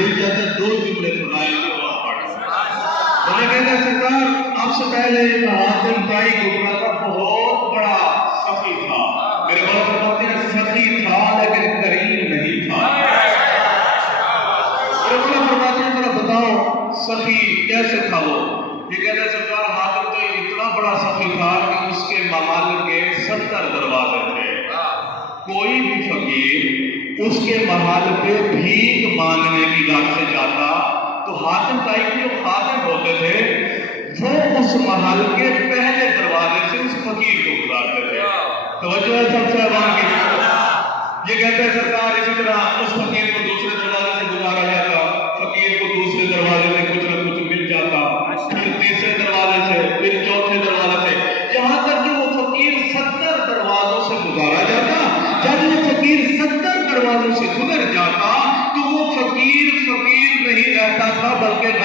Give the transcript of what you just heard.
دل چاہتا ہے 2 جملے سنائے تو آپ پڑھ میں کہتا ہے سرکار آپ سے پہلے ایک حاتم طائی گزرا تھا، بہت بڑا سخی تھا، میرے بڑے فرماتے ہیں سخی تھا لیکن کریم نہیں تھا۔ میرے بڑے فرماتے ہیں ذرا بتاؤ سخی کیسے تھا وہ؟ یہ کہتا ہے سرکار حاتم طائی اتنا بڑا سخی تھا کہ اس کے محل کے 70 دروازے تھے، کوئی بھی فقیر اس کے محل پہ بھیک مانگنے کی گھر سے جاتا تو حاتم طائی کے جو خادم ہوتے تھے وہ اس محل کے پہلے دروازے سے اس فقیر کو گزارتے تھے۔ توجہ ہے سب سے عوام کی؟ یہ کہتے ہیں سرکار اسی طرح اس فقیر کو دوسرے دروازے سے گزارا جاتا، فقیر کو دوسرے دروازے سے کچھ نہ کچھ مل جاتا، پھر تیسرے دروازے سے، پھر چوتھے دروازے سے، یہاں تک کہ وہ فقیر 70 دروازوں سے گزارا جاتا۔ جب وہ فقیر 70 دروازوں سے گزر جاتا تو وہ فقیر نہیں رہتا تھا بلکہ